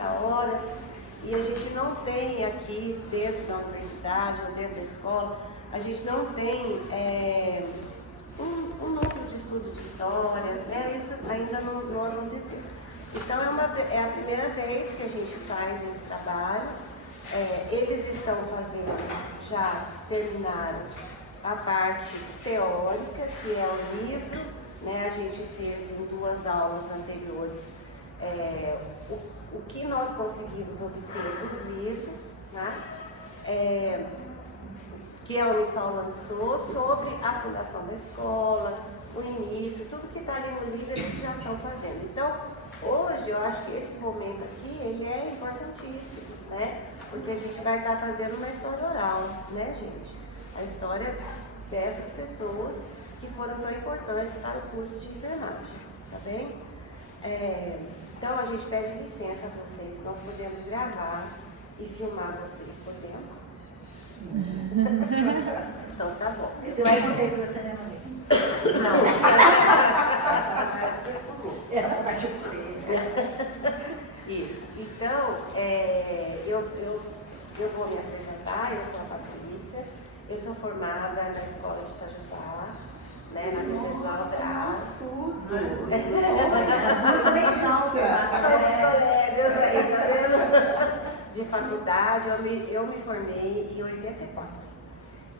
40 horas, e a gente não tem aqui dentro da universidade ou dentro da escola, a gente não tem um núcleo de estudo de história, né? Isso ainda não aconteceu. Então é a primeira vez que a gente faz esse trabalho. Eles estão fazendo, já terminaram a parte teórica, que é o livro, né? A gente fez em 2 aulas anteriores o que nós conseguimos obter dos livros, né? Que a Unifal lançou sobre a fundação da escola, o início, tudo que está ali no livro eles já estão fazendo. Então, hoje eu acho que esse momento aqui ele é importantíssimo, né? Porque a gente vai estar fazendo uma história oral, né, gente? A história dessas pessoas que foram tão importantes para o curso de enfermagem, tá bem? Então a gente pede licença a vocês, se nós podemos gravar e filmar vocês, podemos? Então tá bom. Você vai poder que você lembra? Não. Essa parte eu pulei. Isso. Então, eu vou me apresentar, eu sou a Patrícia, eu sou formada na Escola de Itajubá, né, na Venceslau Braz. As duas também são. São os colegas aí, tá vendo? De faculdade, eu me formei em 84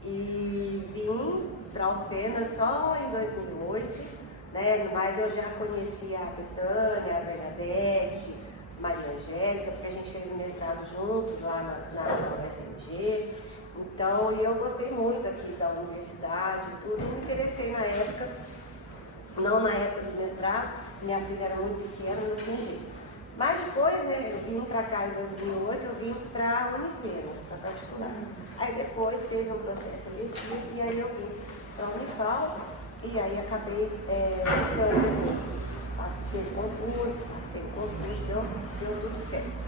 e vim para a UFENA só em 2008, né? Mas eu já conhecia a Betânia, a Bernadette, Maria Angélica, porque a gente fez o mestrado juntos lá na UFMG. Então, eu gostei muito aqui da universidade e tudo, me interessei na época, não na época do mestrado, minha filha era muito pequena, não tinha jeito. Mas depois, né, eu vim para cá em 2008, eu vim para a Unifenas, para particular. Aí depois teve um processo seletivo e aí eu vim para a Unifal e aí acabei passei concurso, deu tudo certo.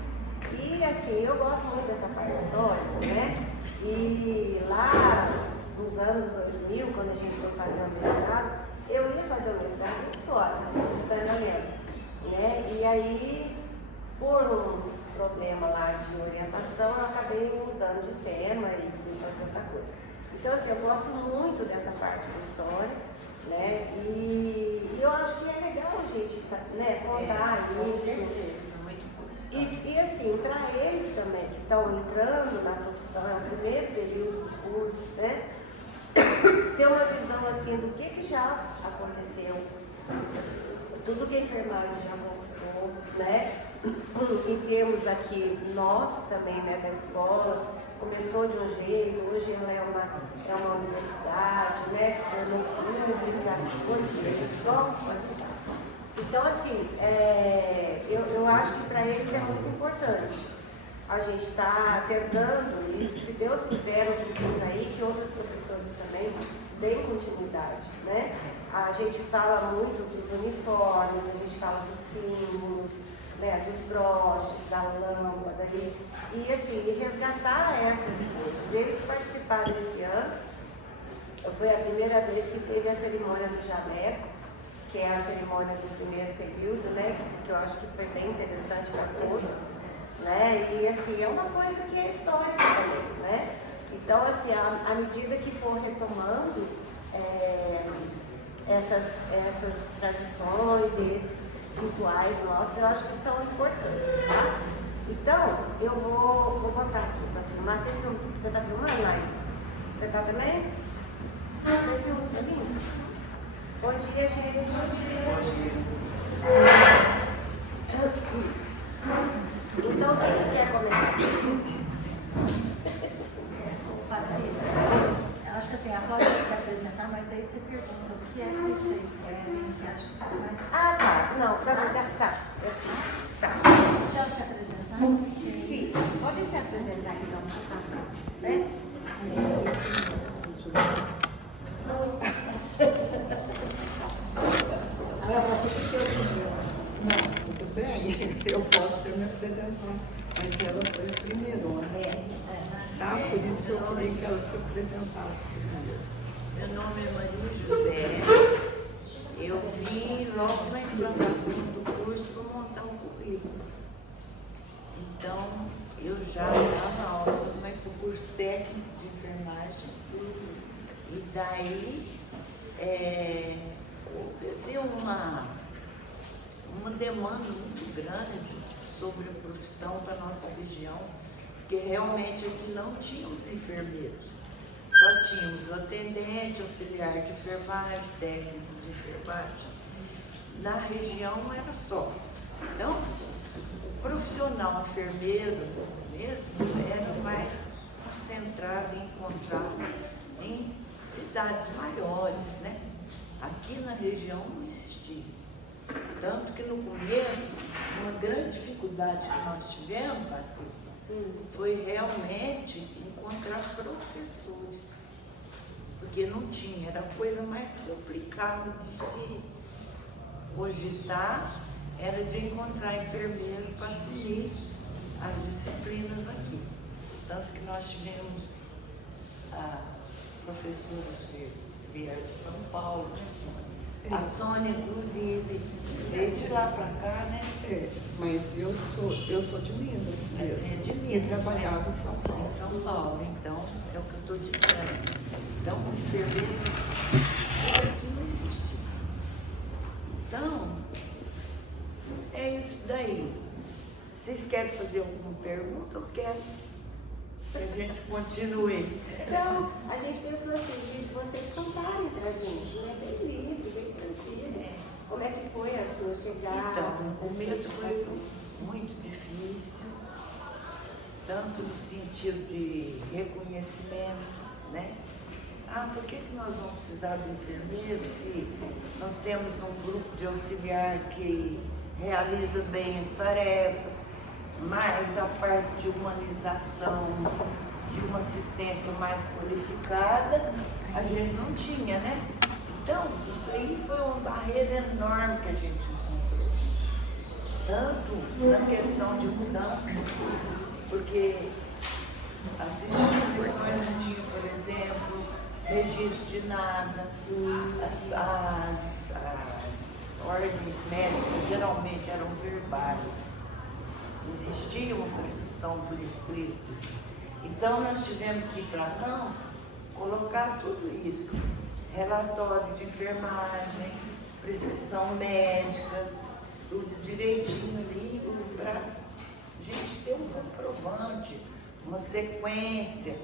E assim, eu gosto muito dessa parte histórica, né? E lá nos anos 2000, quando a gente foi fazer o mestrado, eu ia fazer o mestrado em História, né? E aí, por um problema lá de orientação, eu acabei mudando de tema e fui fazer outra coisa. Então, assim, eu gosto muito dessa parte da história, né? E eu acho que é legal a gente, né, contar isso. E assim, para eles também, que estão entrando na profissão, no primeiro período do curso, né? Ter uma visão assim do que já aconteceu, tudo que a enfermagem já mostrou, né? Em termos aqui, nosso também, né, da escola, começou de um jeito, hoje ela é uma universidade, né? Se tornou pública, então, assim, eu acho que para eles é muito importante a gente estar tentando, e se Deus quiser, no futuro aí, que outros professores também deem continuidade, né? A gente fala muito dos uniformes, a gente fala dos símbolos, né, dos broches, da lâmpada, e assim, resgatar essas coisas. Eles participaram esse ano, foi a primeira vez que teve a cerimônia do Jameco, que é a cerimônia do primeiro período, né, que eu acho que foi bem interessante para todos, né, e assim, é uma coisa que é histórica também, né, então assim, à medida que for retomando essas tradições e esses rituais nossos, eu acho que são importantes, tá? Então, eu vou botar aqui para filmar, você está filmando, Laís? Você está também? Você filma para mim? Bom dia, gente. Bom dia. Então, quem quer começar? Eu acho que assim, após se apresentar, mas aí você pergunta o que é que vocês querem, que acho que fica mais fácil. Ah, tá. Não, para mim, tá. Assim, tá. Já se apresentar? Sim, pode se apresentar então, por favor. Né? Agora você que tem o primeiro. Não, tudo bem, eu posso ter me apresentar, mas ela foi a primeira, tá? Por isso que eu queria que ela se apresentasse primeiro. Meu nome é Maria José. Eu vim logo na implantação do curso para montar um currículo. E daí houve assim, uma demanda muito grande sobre a profissão da nossa região, porque realmente aqui não tínhamos enfermeiros, só tínhamos atendente, auxiliar de enfermagem, técnico de enfermagem. Na região era só. Então, o profissional enfermeiro mesmo era mais centrado em encontrar em cidades maiores, né? Aqui na região não existia. Tanto que no começo, uma grande dificuldade que nós tivemos, Patrícia, foi realmente encontrar professores. Porque não tinha, era a coisa mais complicada de se cogitar, era de encontrar enfermeiro para assumir as disciplinas aqui. Tanto que nós tivemos a professora que vieram de São Paulo, a Sônia, inclusive, veio de lá para cá, né? Mas eu sou de Minas mesmo. Você é de E Minas, trabalhava em São Paulo. Em São Paulo, então, é o que eu estou dizendo. Então, o enfermeiro aqui não existia. Então, é isso daí. Vocês querem fazer alguma pergunta ou querem que a gente continue? Então, a gente pensou assim, de vocês contarem pra gente, né? Bem livre, bem tranquilo. Como é que foi a sua chegada? Então, o começo foi muito difícil, tanto no sentido de reconhecimento, né? Por que nós vamos precisar de enfermeiro se nós temos um grupo de auxiliar que realiza bem as tarefas, mas a parte de humanização, de uma assistência mais qualificada, a gente não tinha, né? Então, isso aí foi uma barreira enorme que a gente encontrou. Tanto na questão de mudança, porque as instituições não tinham, por exemplo, registro de nada, as ordens médicas geralmente eram verbais, não existia uma prescrição por escrito. Então nós tivemos que ir para campo colocar tudo isso, relatório de enfermagem, prescrição médica, tudo direitinho ali, para a gente ter um comprovante, uma sequência,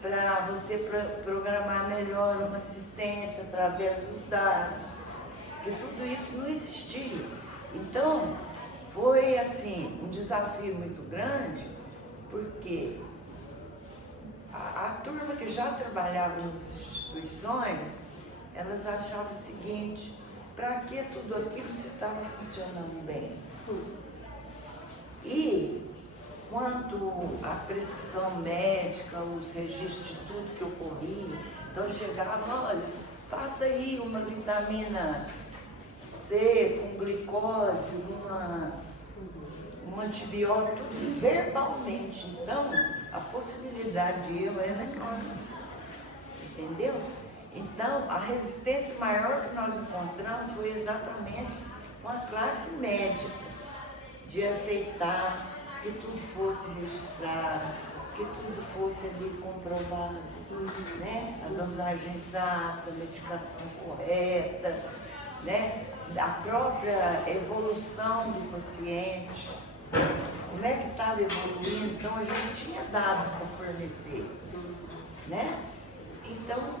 para você programar melhor uma assistência através dos dados, que tudo isso não existia. Então, foi assim, um desafio muito grande, porque a turma que já trabalhava nas instituições, elas achavam o seguinte: para que tudo aquilo se estava funcionando bem? E quanto à prescrição médica, os registros de tudo que ocorria, então chegava, olha, faça aí uma vitamina C com glicose, um antibiótico, verbalmente. Então, a possibilidade de erro era enorme, entendeu? Então, a resistência maior que nós encontramos foi exatamente com a classe médica, de aceitar que tudo fosse registrado, que tudo fosse ali comprovado, né? A dosagem exata, a medicação correta, né? A própria evolução do paciente, como é que estava evoluindo. Então a gente tinha dados para fornecer, né? Então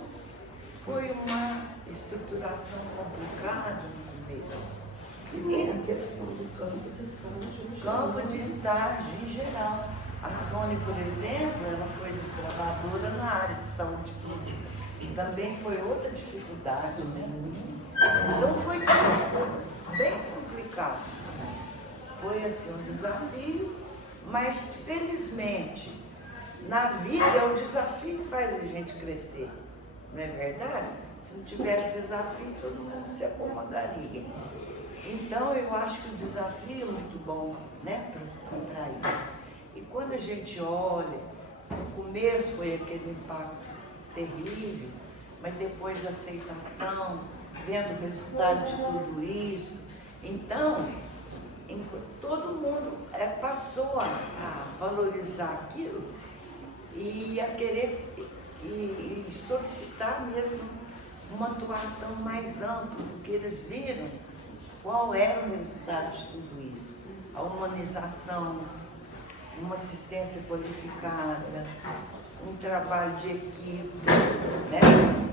foi uma estruturação complicada no começo. E a questão do campo de estágio. Campo de estágio em geral. A Sônia, por exemplo, ela foi desbravadora na área de saúde pública. E também foi outra dificuldade, né? Então foi bem complicado. Foi assim um desafio, mas felizmente na vida é o desafio que faz a gente crescer. Não é verdade? Se não tivesse desafio, todo mundo se acomodaria. Então, eu acho que o desafio é muito bom, né, para isso. E quando a gente olha, no começo foi aquele impacto terrível, mas depois a aceitação, vendo o resultado de tudo isso, então, todo mundo passou a valorizar aquilo e a querer e solicitar mesmo uma atuação mais ampla, porque eles viram qual era o resultado de tudo isso. A humanização, uma assistência qualificada, um trabalho de equipe, né?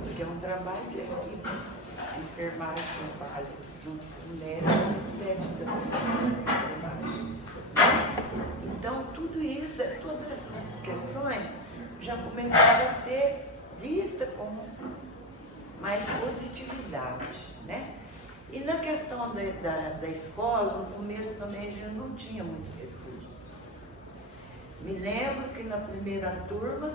Porque é um trabalho de equipe. A enfermagem trabalha junto com o médico, mas o médico também faz enfermagem. Então, tudo isso, todas essas questões já começaram a ser vistas com mais positividade, né? E na questão da escola, no começo também a gente não tinha muito recurso. Me lembro que na primeira turma,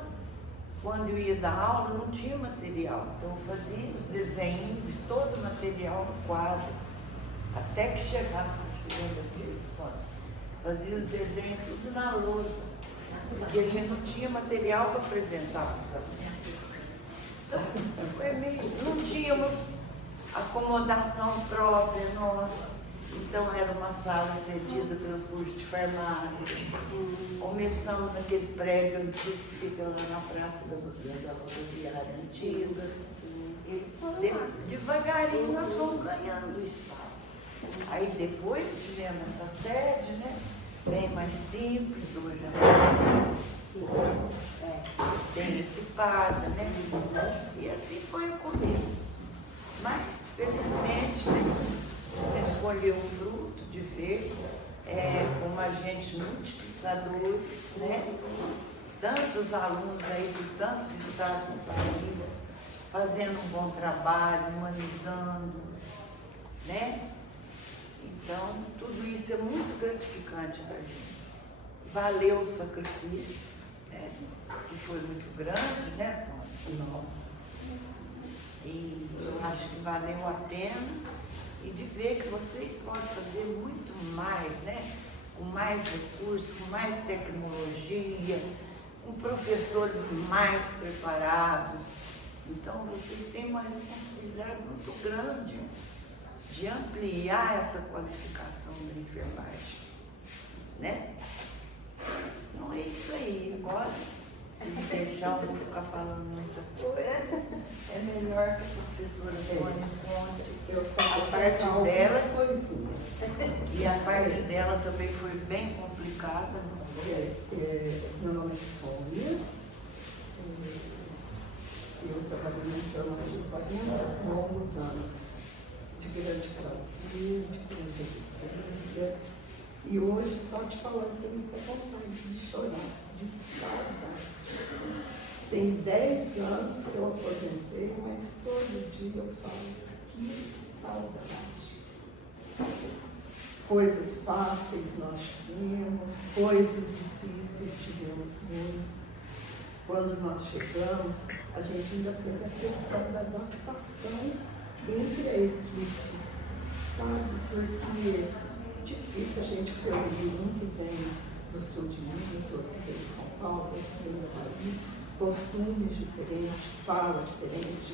quando eu ia dar aula, não tinha material. Então eu fazia os desenhos de todo o material no quadro, até que chegasse a segunda direção. Fazia os desenhos tudo na lousa, porque a gente não tinha material para apresentar para os alunos. Então, foi meio, não tínhamos acomodação própria nossa. Então era uma sala cedida pelo curso de farmácia. Começamos naquele prédio antigo que fica lá na praça da rodoviária antiga. Devagarinho nós fomos ganhando espaço. Aí depois tivemos essa sede, né? Bem mais simples, hoje é bem equipada, né? E assim foi o começo. Mas, felizmente, a gente colheu o fruto de ver como agentes multiplicadores, né? Tantos alunos aí de tantos estados do país, fazendo um bom trabalho, humanizando, né? Então, tudo isso é muito gratificante para a gente. Valeu o sacrifício, né? Que foi muito grande, né, Sônia? Não. E eu acho que valeu a pena, e de ver que vocês podem fazer muito mais, né? Com mais recursos, com mais tecnologia, com professores mais preparados. Então, vocês têm uma responsabilidade muito grande de ampliar essa qualificação da enfermagem, né? Então, é isso aí. Agora, se me deixar, eu vou ficar falando muita coisa. É melhor que a professora Sônia conte. Eu só A vou parte colocar dela, algumas coisinhas. e a parte dela também foi bem complicada. Meu nome é Sônia. Eu trabalho na enfermagem há 40 longos anos, de grande prazer, de grande alegria. E hoje, só te falando, tenho muita vontade de chorar, de saudade. Tem 10 anos que eu aposentei, mas todo dia eu falo, que saudade. Coisas fáceis nós tivemos, coisas difíceis tivemos muitas. Quando nós chegamos, a gente ainda teve a questão da adaptação entre a equipe, sabe? Porque é difícil a gente perder um que vem do sul de Minas, outro que vem de São Paulo, outro que vem da Bahia, costumes diferentes, fala diferente,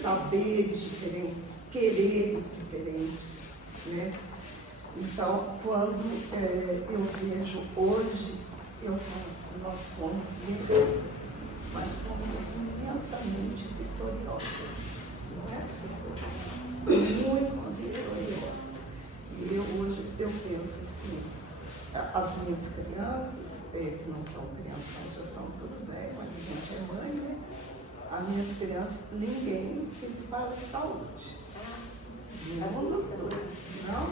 saberes diferentes, quereres diferentes, né? Então, quando eu vejo hoje, eu falo assim, nós fomos guerreiros, mas fomos imensamente vitoriosas, não é, professor? Muito vitoriosas. E hoje eu penso assim, as minhas crianças, que não são crianças, mas já são tudo bem, mas a gente é mãe, né? As minhas crianças, ninguém quis ir para a saúde. Nenhum dos dois, não?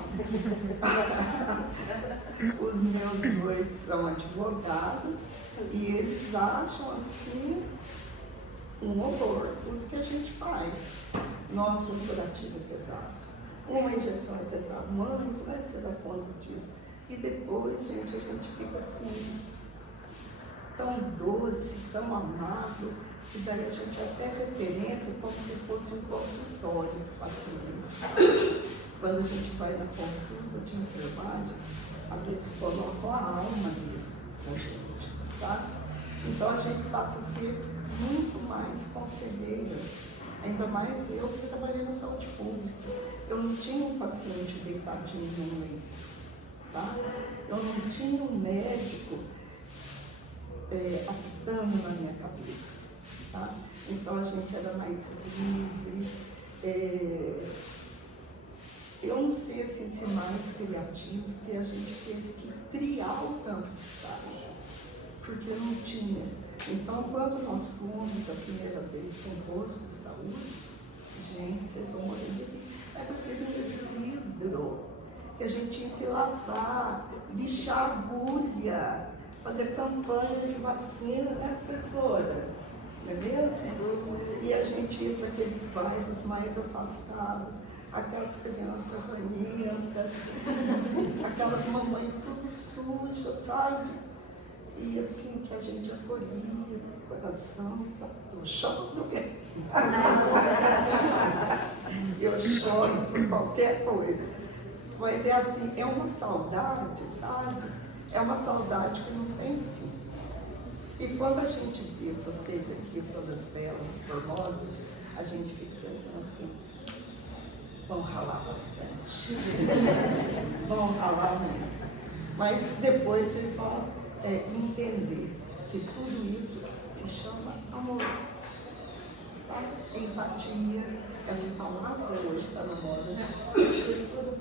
Os meus dois são advogados e eles acham assim um horror, tudo que a gente faz. Nosso curativo é pesado, uma injeção é pesada, mãe, como é que você dá conta disso? E depois, gente, a gente fica assim, tão doce, tão amável, que daí a gente até referência como se fosse um consultório do paciente. Quando a gente vai na consulta de enfermagem, eles colocam a alma deles na gente, sabe? Então a gente passa a ser muito mais conselheira, ainda mais eu que trabalhei na saúde pública. Eu não tinha um paciente deitadinho no meio, tá? Eu não tinha um médico apitando na minha cabeça. Tá? Então a gente era mais livre. Eu não sei assim, ser mais criativo, porque a gente teve que criar o campo de estágio, porque não tinha. Então, quando nós fomos a primeira vez com o posto de saúde, gente, vocês vão morrer de rir. Era cilindro de vidro, que a gente tinha que lavar, lixar agulha, fazer campanha de vacina, né, professora? Não é mesmo? E a gente ia para aqueles bairros mais afastados, aquelas crianças ranhentas, aquelas mamães tudo sujas, sabe? E assim que a gente acolhia o coração, sabe? Eu choro mesmo. Eu choro por qualquer coisa. Mas é assim, é uma saudade, sabe? É uma saudade que não tem fim. E quando a gente vê vocês aqui, todas belas, formosas, a gente fica pensando assim, vão ralar bastante. Vão ralar muito. Mas depois vocês vão entender que tudo isso se chama amor. Tá? Empatia, essa palavra hoje está na moda, né? Professora,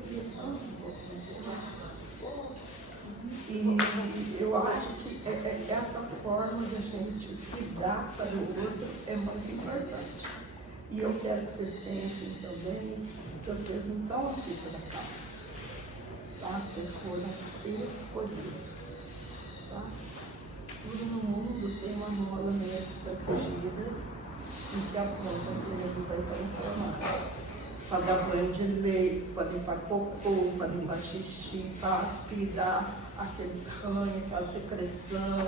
e eu acho que essa forma de a gente se dar para o outro é muito importante. E eu quero que vocês pensem também que vocês não estão aqui por acaso. Tá? Vocês foram escolhidos. Tá? Tudo no mundo tem uma mola mestra protegida em que a planta que vai estar inflamada. Para dar banho de leite, para limpar cocô, para limpar xixi, para aspirar aqueles ranhos, aquela secreção.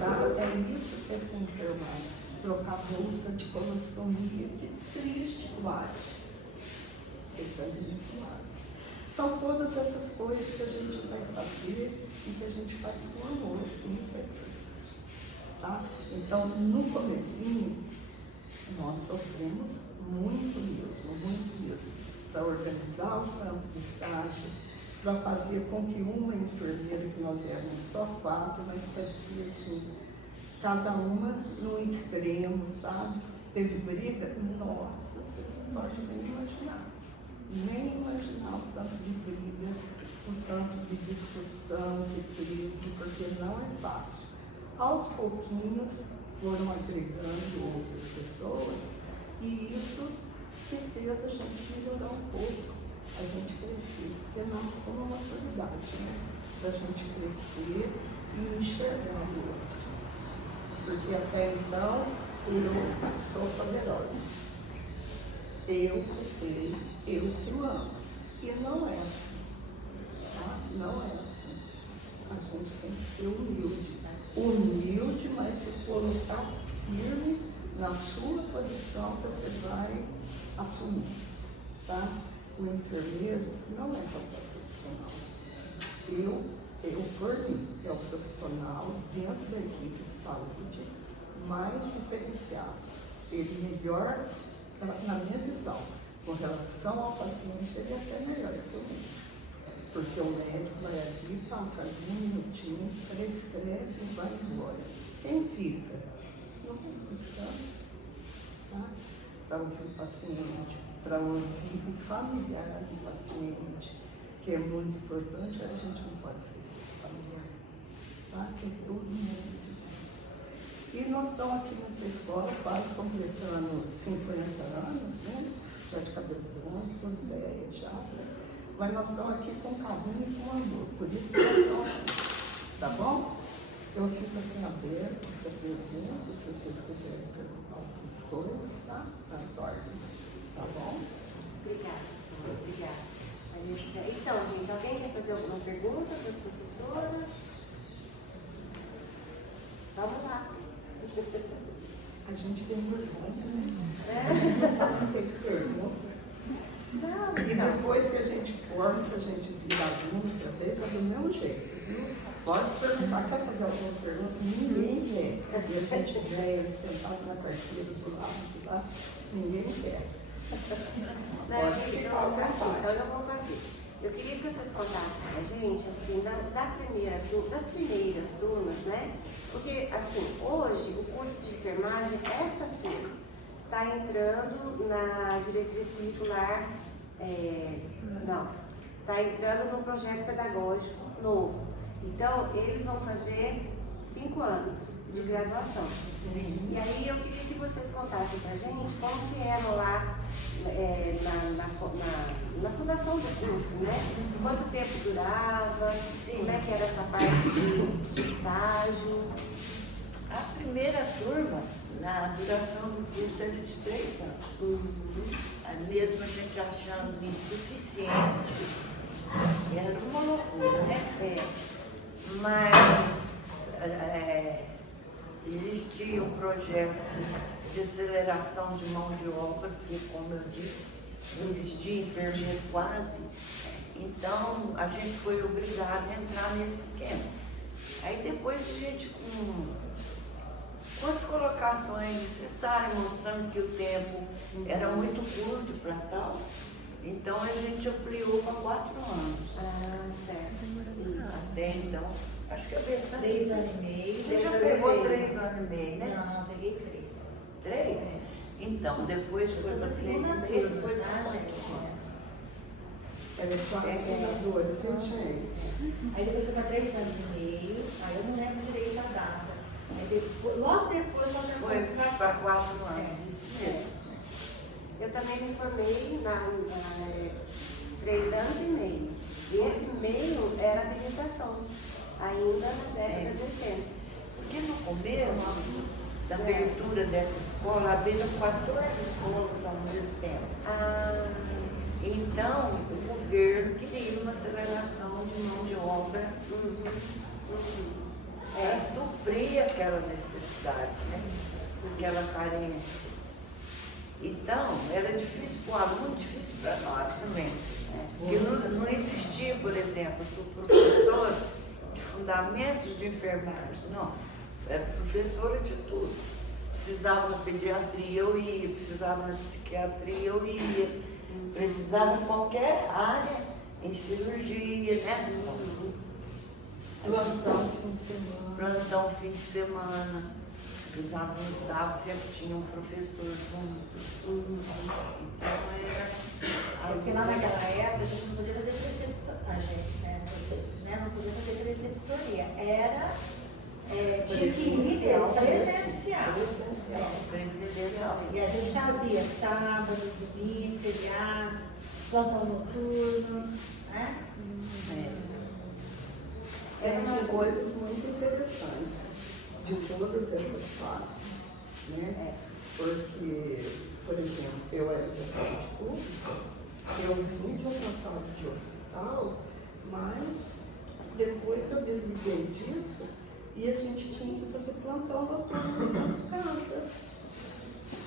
Tá? É isso que é se enfermar. Trocar bolsa de colostomia, que triste, Mate. São todas essas coisas que a gente vai fazer e que a gente faz com amor. Isso é verdade. Tá? Então, no comecinho, nós sofremos muito mesmo, para organizar o campo de estágio, para fazer com que uma enfermeira, que nós éramos só 4, mas parecia assim, cada uma num extremo, sabe? Teve briga? Nossa, vocês não podem nem imaginar. Nem imaginar o tanto de briga, o tanto de discussão, de crise, porque não é fácil. Aos pouquinhos foram agregando outras pessoas e isso que fez a gente melhorar um pouco, a gente crescer, porque não como uma maturidade, né? Para a gente crescer e enxergar o outro. Porque até então eu sou poderosa. Eu sei, eu que amo. E não é assim. Tá? Não é assim. A gente tem que ser humilde. Humilde, mas se colocar firme na sua posição que você vai assumir. Tá? O enfermeiro não é qualquer profissional. Eu por mim, é o profissional dentro da equipe de saúde mais diferenciado. Ele melhor, na minha visão, com relação ao paciente, ele é até melhor que o médico. Porque o médico vai aqui, passa um minutinho, prescreve e vai embora. Quem fica? Não precisa ficar. Tá? Para ouvir o paciente, para ouvir o familiar do paciente, que é muito importante, a gente não pode esquecer do familiar. Tá? Que é todo mundo difícil. E nós estamos aqui nessa escola quase completando 50 anos, né? Já de cabelo branco, tudo velho já. Mas nós estamos aqui com carinho e com amor, por isso que nós estamos aqui. Tá bom? Eu fico assim aberto para perguntas, se vocês quiserem perguntar algumas coisas, tá? As ordens, tá bom? Obrigada, senhora. Obrigada. Então, gente, alguém quer fazer alguma pergunta para as professoras? Vamos lá. A gente tem vergonha, né? A gente não sabe o que pergunta. Não, E depois que a gente forma, se a gente vira aluno outra vez, é do mesmo jeito, viu? Pode perguntar, quer fazer alguma pergunta? Ninguém quer. E a gente velho, sentado na carteira do lado de lá, ninguém quer. Pode ficar à vontade. Então eu vou fazer. Eu queria que vocês contassem para a gente, assim, das primeiras turmas, né? Porque, assim, hoje o curso de enfermagem, esta turma, está entrando na diretriz curricular, não, está entrando no projeto pedagógico novo. Então, eles vão fazer 5 anos de graduação. Sim. E aí eu queria que vocês contassem pra gente como que era lá na fundação do curso, né? Quanto tempo durava, como é que era essa parte de estágio. A primeira turma, na duração do curso, era de 3 anos. Mesmo a gente achando insuficiente, era uma loucura, né? Mas existia um projeto de aceleração de mão de obra, porque, como eu disse, não existia enfermeiro quase. Então, a gente foi obrigado a entrar nesse esquema. Aí depois a gente, com as colocações necessárias, mostrando que o tempo era muito curto para tal, então a gente ampliou para 4 anos. Ah, certo. Até então, acho que é verdade. 3 anos e meio. Você já pegou 3 anos e meio, né? Não, peguei 3. 3? Então, depois foi para 3 e meio, foi para 4 anos. Ela é quase fundadora, viu, gente? Aí depois foi para 3 anos e meio, aí eu não lembro direito a data. Aí depois, logo depois nós já Foi fomos para 4 anos, isso mesmo. Eu também me formei na 3 anos e meio. E esse meio era habilitação, ainda na década de 80. Porque no começo da abertura dessa escola, abriram 14 escolas ao mesmo tempo. Ah, Então, o governo queria uma aceleração de mão de obra para suprir aquela necessidade, né? Aquela carência. Então, era difícil para o aluno, difícil para nós também. Né? Porque não existia, por exemplo, o professor de fundamentos de enfermagem, não. Era professora de tudo. Precisava na pediatria, eu ia. Precisava na psiquiatria, eu ia. Precisava em qualquer área, em cirurgia, né? Plantão fim de semana. Plantão fim de semana. Os alunos davam, sempre tinha um professor junto. Então era. Porque lá naquela época a gente não podia fazer preceptoria, a gente, né? Vocês, né? Não podia fazer preceptoria. Era, tinha que ir presencial. Presidencial. E a gente fazia sábado, domingo, feriado, plantão noturno, né? Eram coisas muito interessantes de todas essas fases, né? Porque, por exemplo, eu era da saúde pública, eu vim de uma saúde de hospital, mas depois eu desliguei disso e a gente tinha que fazer plantão noturno na Santa Casa.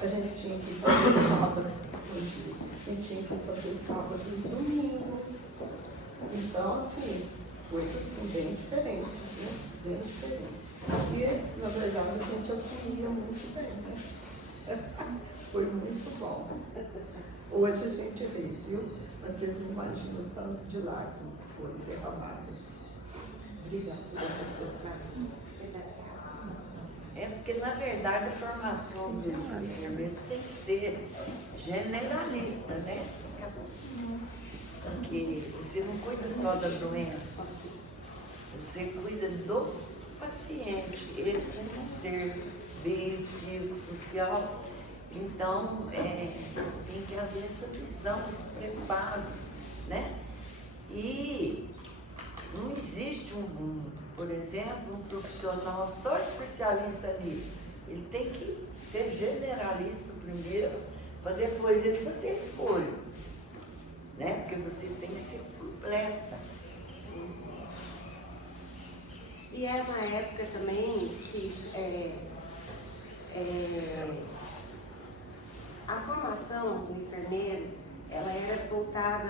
A gente tinha que fazer sábado, a gente tinha que fazer sábado e domingo. Então, assim, coisas assim, bem diferentes, né? Bem diferentes. E, na verdade, a gente assumia muito bem, né? Foi muito bom. Hoje a gente ri, viu? Vocês não imaginam o tanto de lágrimas que foram derramadas. Obrigada, professor. É porque, na verdade, a formação do enfermeiro tem que ser generalista, né? Porque você não cuida só da doença, você cuida do paciente. Ele é um ser biopsicossocial, então tem que haver essa visão, esse preparo, né? E não existe por exemplo, um profissional só especialista nisso. Ele tem que ser generalista primeiro, para depois ele fazer a escolha, né? Porque você tem que ser completa. e é uma época também que a formação do enfermeiro, ela era voltada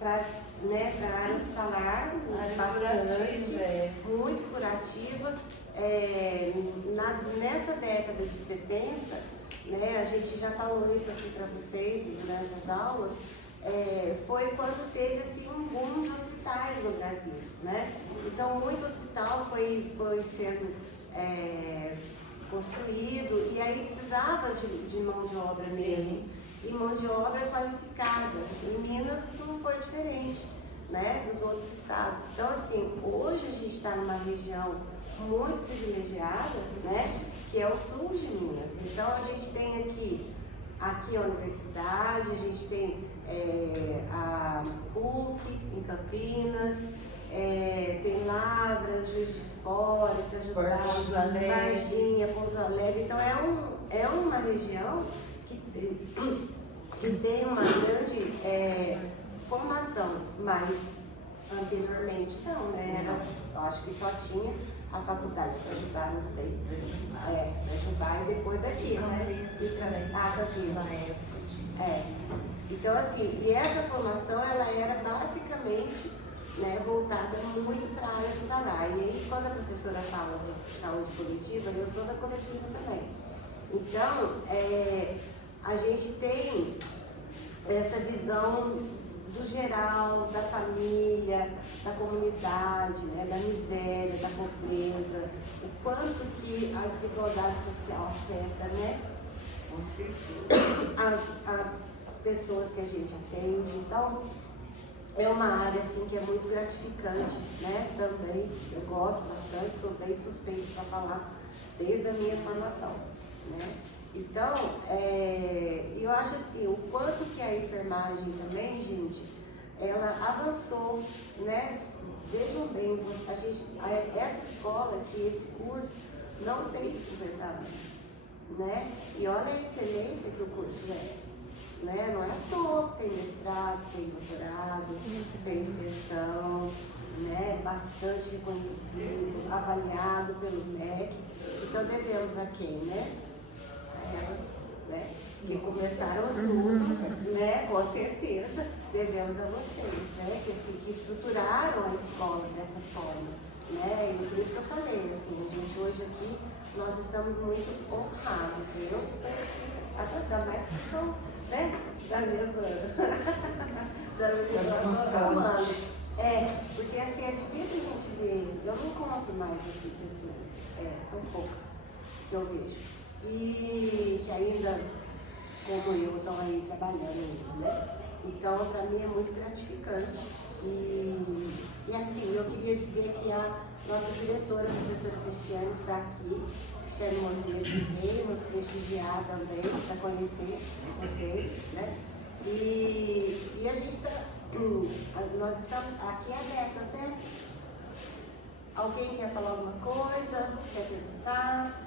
para a área hospitalar, bastante, muito curativa. Nessa década de 70, né, a gente já falou isso aqui para vocês durante as aulas, foi quando teve assim, um boom de hospitais no Brasil, né? Então, muito hospital foi sendo construído, e aí precisava de mão de obra mesmo, e mão de obra qualificada. Em Minas não foi diferente, né, dos outros estados. Então, assim, hoje a gente está numa região muito privilegiada, né, que é o sul de Minas. Então, a gente tem aqui a universidade, a gente tem a PUC em Campinas, tem Lavras, Juiz de Fora, Itajubá, Varginha, Pouso Alegre. Então é uma região que tem uma grande formação, mas anteriormente não, né? Eu acho que só tinha a faculdade de Itajubá, não sei. Itajubá e depois aqui, né? Campinas. Então, assim, e essa formação, ela era basicamente, né, voltada muito para a área hospitalar. E aí, quando a professora fala de saúde coletiva, eu sou da coletiva também. Então, a gente tem essa visão do geral, da família, da comunidade, né, da miséria, da pobreza, o quanto que a desigualdade social afeta, né? Com certeza. As pessoas que a gente atende. Então, é uma área assim, que é muito gratificante, né? Também eu gosto bastante, sou bem suspeita para falar desde a minha formação, né? Então, eu acho assim, o quanto que a enfermagem também, gente, ela avançou, né? Vejam bem, essa escola aqui, esse curso, não tem 50 anos, né? E olha a excelência que o curso né? Não é à toa, tem mestrado, tem doutorado, tem extensão, né? Bastante reconhecido, avaliado pelo MEC. Então devemos a quem, né? Que começaram tudo, né? Com certeza, devemos a vocês, né? Que estruturaram a escola dessa forma, né? E por isso que eu falei, assim, a gente hoje aqui, nós estamos muito honrados. Eu estou assim, ainda mais que sou, né? Da mesma porque assim, é difícil a gente ver, eu não encontro mais assim, pessoas, são poucas que eu vejo, e que ainda, como eu, estão aí trabalhando, né? Então, para mim é muito gratificante. E assim, eu queria dizer que a nossa diretora, a professora Cristiane, está aqui. Cristiane Monteiro, que veio nos prestigiar também, para conhecer vocês, né? E a gente está, nós estamos aqui abertas, né? Alguém quer falar alguma coisa? Quer perguntar?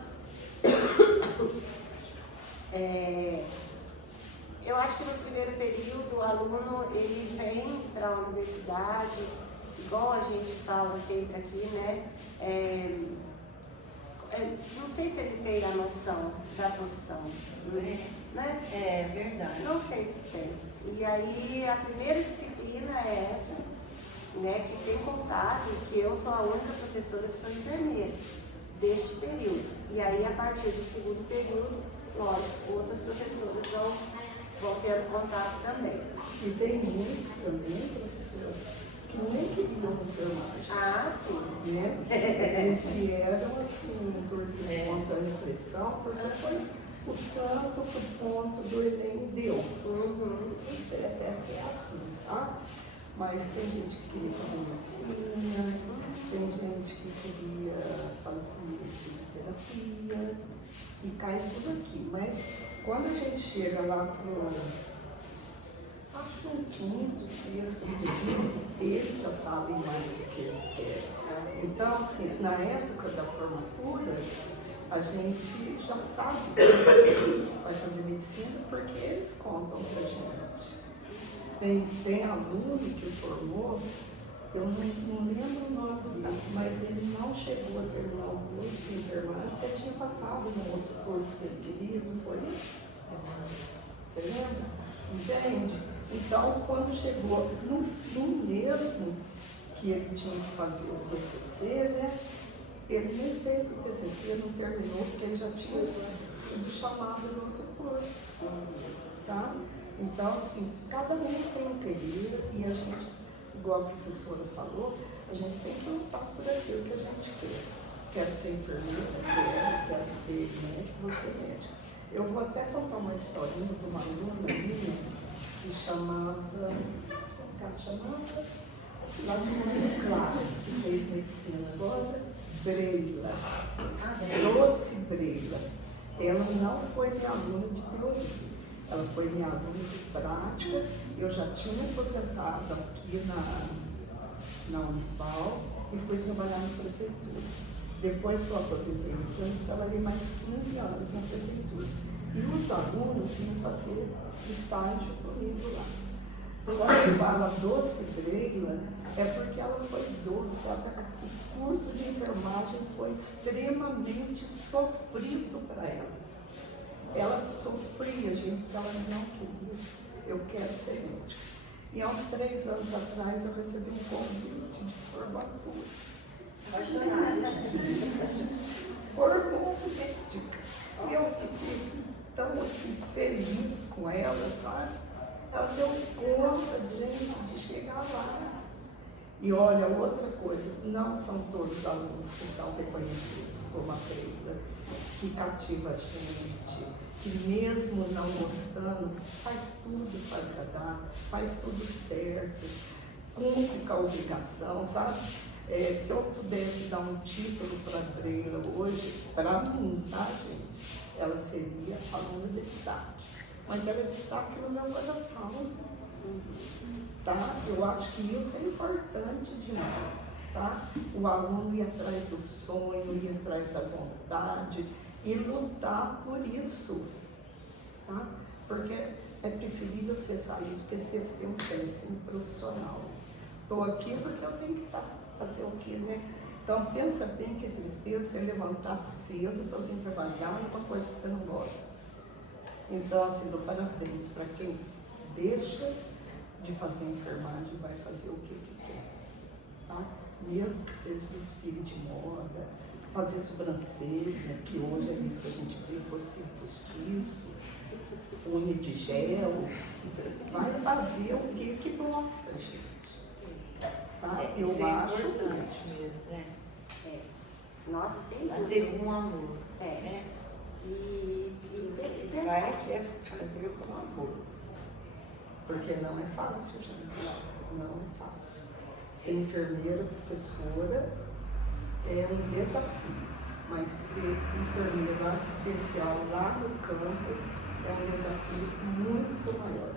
Eu acho que no primeiro período o aluno ele vem para a universidade, igual a gente fala sempre aqui, né? Não sei se ele tem a noção da profissão, né? É verdade. Não sei se tem. E aí a primeira disciplina é essa, né? Que tem contato, que eu sou a única professora que sou enfermeira deste período. E aí a partir do segundo período, lógico, outras professoras vão ter contato também. E tem muitos também, professora, que nem queriam enfermagem. Ah, sim. Né? Eles vieram assim, por espontânea pressão, porque foi o tanto por ponto do Enem deu. Não sei até se é assim, tá? Mas tem gente que queria fazer medicina, tem gente que queria fazer fisioterapia, e cai tudo aqui. Mas quando a gente chega lá pro, acho que no quinto, sexto período, eles já sabem mais o que eles querem. Então, assim, na época da formatura, a gente já sabe que vai fazer medicina porque eles contam pra gente. Tem aluno que formou, eu não lembro o nome dele, mas ele não chegou a terminar o curso de enfermagem porque ele tinha passado no outro curso que ele queria, não foi isso? Você lembra? Entende? Então, quando chegou no fim mesmo, que ele tinha que fazer o TCC, né? Ele nem fez o TCC, não terminou, porque ele já tinha sido chamado no outro curso. Tá? Então, assim, cada um tem um querer e a gente, igual a professora falou, a gente tem que lutar por aquilo que a gente quer. quero ser enfermeira, quero ser médico, vou ser médica. Eu vou até contar uma historinha de uma aluna minha que chamava, lá de Montes Claros, que fez medicina agora, Breila, Doce Breila. Ela não foi minha aluna de teoria, ela foi minha aluna de prática. Eu já tinha aposentado aqui na Unipal e fui trabalhar na prefeitura. Depois que eu aposentei no campo, trabalhei mais 15 anos na prefeitura. E os alunos iam fazer estágio comigo lá. Quando eu falo Doce Breila, é porque ela foi doce. O curso de enfermagem foi extremamente sofrido para ela. Ela sofria, gente, porque ela não queria. Eu quero ser médica. E há uns 3 anos atrás eu recebi um convite de formatura. Vai chorar, né? Formou médica. E eu fiquei tão assim, feliz com ela, sabe? Ela deu conta, gente, de chegar lá. E olha, outra coisa, não são todos os alunos que são reconhecidos como a Breila, que cativa a gente, que mesmo não gostando, faz tudo para agradar, faz tudo certo, cumpre com a obrigação, sabe? Se eu pudesse dar um título para a Breila hoje, para mim, tá, gente? Ela seria aluna de destaque, mas ela é destaque no meu coração. Tá? Eu acho que isso é importante demais, tá? O aluno ir atrás do sonho, ir atrás da vontade e lutar por isso, tá? Porque é preferível você sair do que você ser um péssimo profissional. Estou aqui porque eu tenho que fazer o quê, né? Então pensa bem que tristeza você levantar cedo para vir trabalhar em uma coisa que você não gosta. Então, assim, dou parabéns para quem deixa de fazer enfermagem e vai fazer o que quer, tá? Mesmo que seja desfile de moda, fazer sobrancelha, que hoje é isso que a gente vê, possível postiço, unha de gel, vai fazer o que gosta, gente. Tá? Eu isso acho importante isso. mesmo, né? Nossa, sem Fazer dúvida. com amor. É. Né? E Se faz, deve se fazer com amor. Porque não é fácil, gente. Não é fácil. Ser enfermeira, professora, é um desafio. Mas ser enfermeira assistencial lá no campo é um desafio muito maior.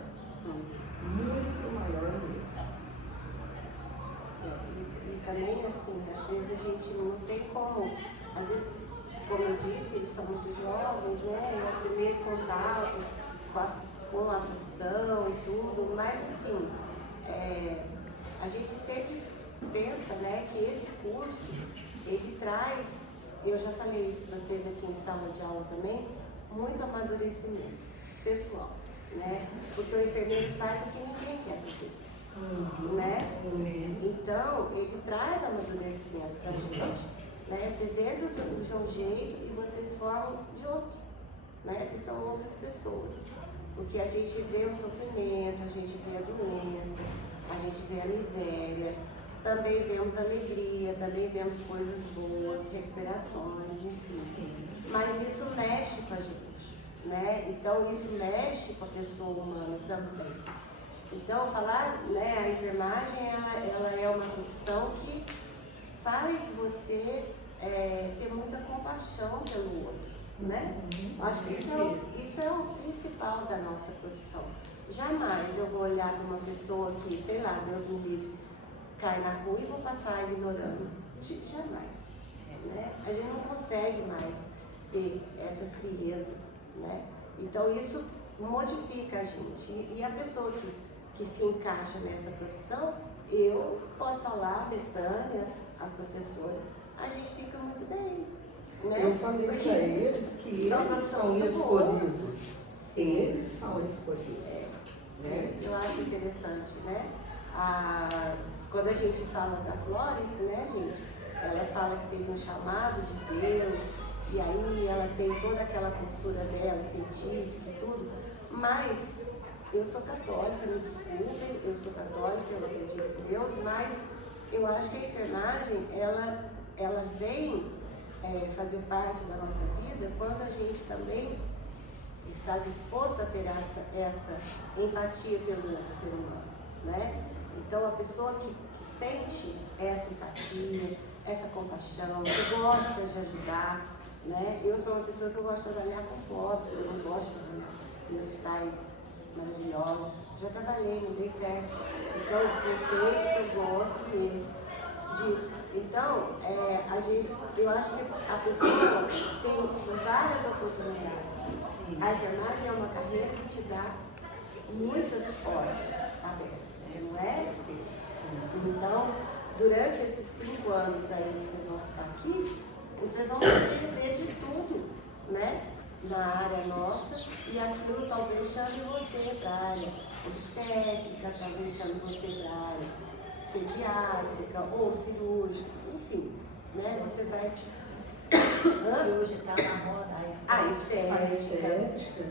Muito maior mesmo. E também, assim, às vezes a gente não tem como, às vezes, como eu disse, eles são muito jovens, né? É o primeiro contato com a profissão e tudo, mas assim, a gente sempre pensa, né, que esse curso, ele traz, eu já falei isso para vocês aqui em sala de aula também, muito amadurecimento pessoal, né? Porque o enfermeiro faz o que ninguém quer fazer. Né? Então, ele traz amadurecimento para a gente. Né? Vocês entram de um jeito e vocês formam de outro. Né? Vocês são outras pessoas. Porque a gente vê o sofrimento, a gente vê a doença, a gente vê a miséria, também vemos alegria, também vemos coisas boas, recuperações, enfim. Mas isso mexe com a gente. Né? Então, isso mexe com a pessoa humana também. Então, falar, né, a enfermagem, ela é uma profissão que faz você ter muita compaixão pelo outro, né? Acho que isso é o principal da nossa profissão. Jamais eu vou olhar para uma pessoa que, sei lá, Deus me livre, cai na rua e vou passar ignorando. Jamais. Né? A gente não consegue mais ter essa frieza, né? Então, isso modifica a gente. E a pessoa que se encaixa nessa profissão, eu posso falar, Betânia, as professoras, a gente fica muito bem. Né? Eu falei para eles que eles são escolhidos. Eles são escolhidos. Né? Eu acho interessante, né? Quando a gente fala da Flores, né, gente, ela fala que teve um chamado de Deus, e aí ela tem toda aquela postura dela, científica e tudo, mas eu sou católica, me desculpem, eu sou católica, eu acredito em Deus, mas eu acho que a enfermagem, ela vem fazer parte da nossa vida quando a gente também está disposto a ter essa empatia pelo outro ser humano, né? Então, a pessoa que sente essa empatia, essa compaixão, que gosta de ajudar, né? Eu sou uma pessoa que gosta de trabalhar com pobres, eu não gosto de trabalhar em hospitais maravilhosos. Já trabalhei, não dei certo. Então, eu gosto mesmo disso. Então, eu acho que a pessoa tem várias oportunidades. A enfermagem é uma carreira que te dá muitas portas abertas, não é? Então, durante esses 5 anos aí que vocês vão ficar aqui, vocês vão poder ver de tudo, né? Na área nossa, e aquilo talvez chame você para a área obstétrica, talvez chame você para a área pediátrica ou cirúrgica, enfim, né? Você vai... Hoje está na moda A estética.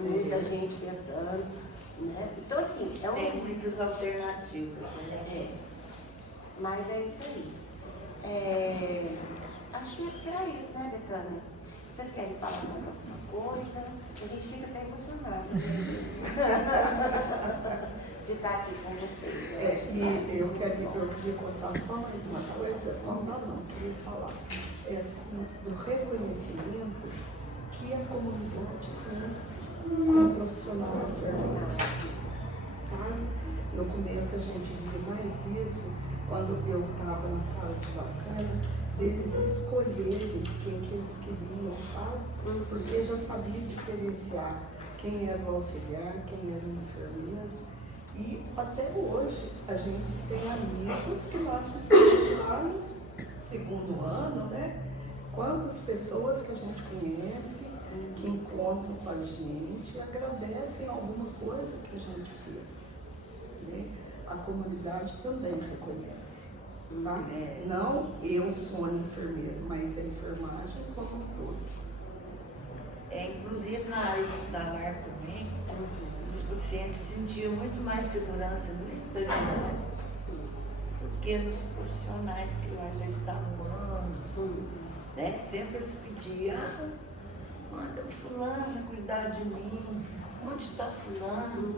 muita gente pensando, né? Então, assim, Tem muitas alternativas, né? Mas é isso aí. Acho que era isso, né, Betânia? Vocês querem falar mais alguma coisa? A gente fica até emocionado, né? De estar aqui com vocês. E eu queria contar só mais uma coisa, queria falar. Assim, do reconhecimento que a comunidade tem como profissional de enfermagem, sabe? No começo a gente via mais isso, quando eu estava na sala de vacina, deles escolherem quem que eles queriam, sabe? Porque já sabia diferenciar quem era o auxiliar, quem era o enfermeiro. E até hoje a gente tem amigos que nós fizemos lá no 2º ano, né? Quantas pessoas que a gente conhece, que encontram com a gente e agradecem alguma coisa que a gente fez, né? A comunidade também reconhece, tá? Não eu sou uma enfermeira, mas a enfermagem como um todo. Inclusive na área hospitalar também, os pacientes sentiam muito mais segurança no estagiário do que nos profissionais que lá já estavam anos, né? Sempre se pedia, manda fulano cuidar de mim, onde está fulano?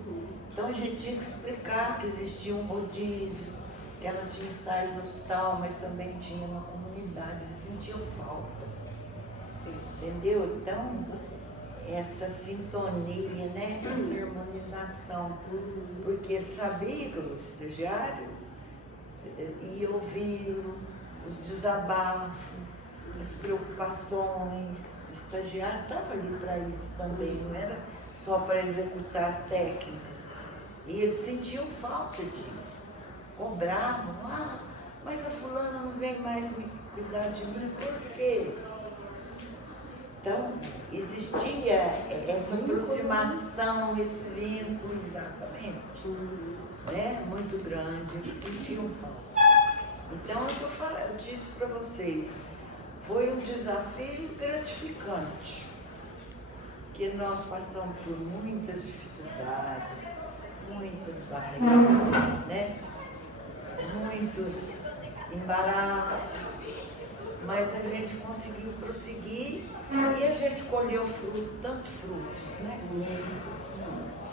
Então a gente tinha que explicar que existia um rodízio, que ela tinha estágio no hospital, mas também tinha uma comunidade, sentiam falta, entendeu? Então, essa sintonia, né? Essa harmonização, porque ele sabia que o estagiário ia ouvi-lo, os desabafos, as preocupações. O estagiário estava ali para isso também, não era só para executar as técnicas. E eles sentiam falta disso, cobravam, mas a fulana não vem mais me cuidar de mim, por quê? Então, existia essa aproximação, esse vínculo, exatamente, né? Muito grande, eles sentiam falta. Então, eu disse para vocês, foi um desafio gratificante, que nós passamos por muitas dificuldades, muitas barreiras, né? Muitos embaraços, mas a gente conseguiu prosseguir e a gente colheu fruto, tantos frutos, né?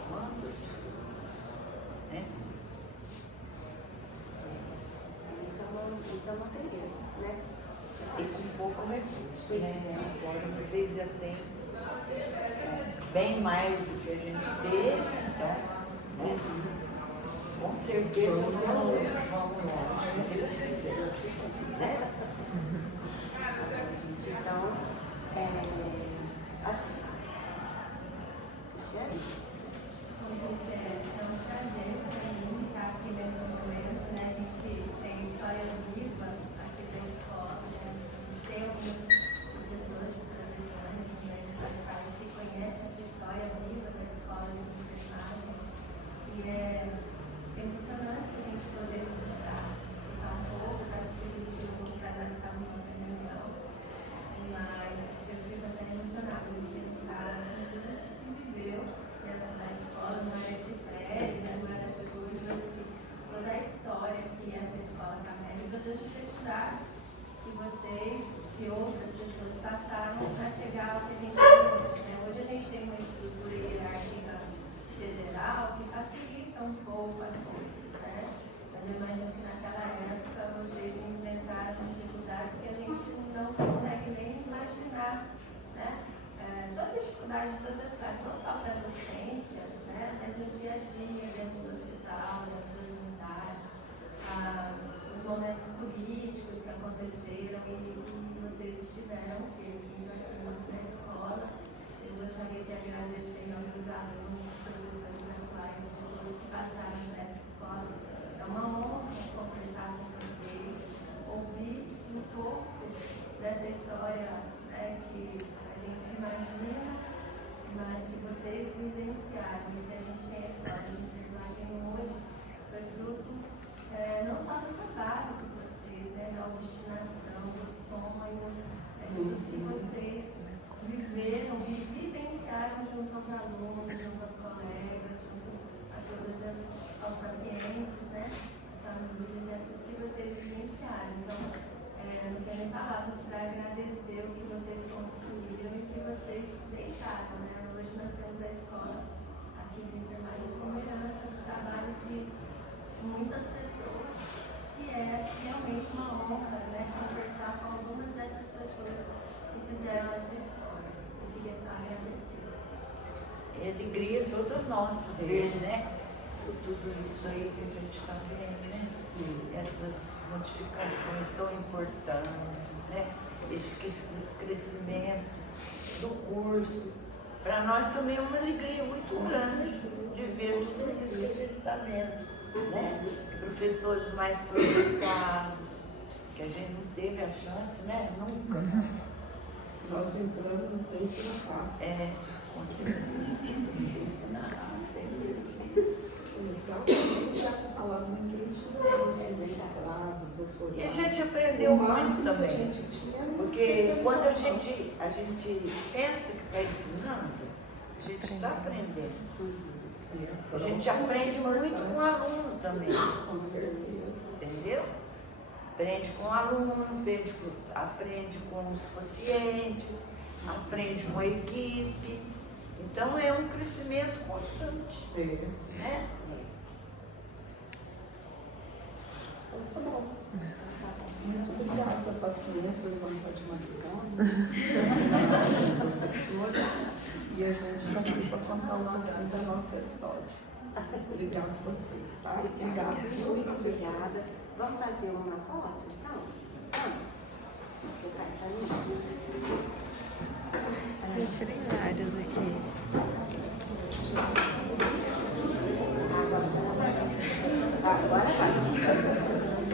Quantos frutos, né? Isso é uma beleza, né? E com pouco recurso, né? Agora vocês já têm bem mais do que a gente teve, então, né? Com certeza vamos longe, se Deus quiser, né? Então, acho que... Cristiane? Gente, é um prazer para mim estar aqui nesse momento, né? A gente tem história viva aqui da escola, né? Tem algumas professores, né, que faz parte, que conhecem essa história viva da escola de enfermagem. E é emocionante a gente poder escutar um pouco, acho que a gente traz as dificuldades de todas as classes, não só para a docência, né, mas no dia a dia, dentro do hospital, dentro das unidades, os momentos políticos que aconteceram e vocês estiveram firmes. Então, assim, na escola, eu gostaria de agradecer em nome dos alunos, dos professores atuais e de todos que passaram por essa escola. É uma honra conversar com vocês, ouvir um pouco dessa história, né, que a gente imagina, mas que vocês vivenciaram. E se a gente tem a história de enfermagem hoje, foi fruto não só do trabalho de vocês, né, da obstinação, do sonho, de tudo que vocês viveram e vivenciaram junto aos alunos, junto aos colegas, junto a aos pacientes, né, as famílias, é tudo que vocês vivenciaram. Então, não tenho nem palavras para agradecer o que vocês construíram e o que vocês deixaram, né? Hoje nós temos a escola aqui de enfermagem como herança do trabalho de muitas pessoas e é realmente uma honra, né, conversar com algumas dessas pessoas que fizeram essa história. Eu queria só agradecer. É alegria toda nossa ver, né? Tudo isso aí que a gente está vendo, né? Essas modificações tão importantes, né? Esse crescimento do curso. Para nós também é uma alegria muito grande de ver tudo isso que a gente está vendo, né? Professores mais qualificados, que a gente não teve a chance, né? Nunca. Nós entramos no tempo da paz. Com certeza. Exatamente essa palavra ninguém tinha mestrado, doutorado. E a gente aprendeu muito também. A gente tinha Porque quando a gente pensa que está ensinando, a gente está aprendendo. A gente aprende muito com o aluno também. Com certeza. Entendeu? Aprende com o aluno, aprende com os pacientes, aprende com a equipe. Então é um crescimento constante. Né? Então tá bom. Muito obrigada pela paciência, levantar de madrugada, professora, e a gente está aqui para contar um pouquinho da nossa história. Obrigada a vocês, tá? Obrigada. Muito obrigada. Vamos fazer uma foto, então? Vamos. Você faz para mim? Eu tirei várias aqui. Agora vai.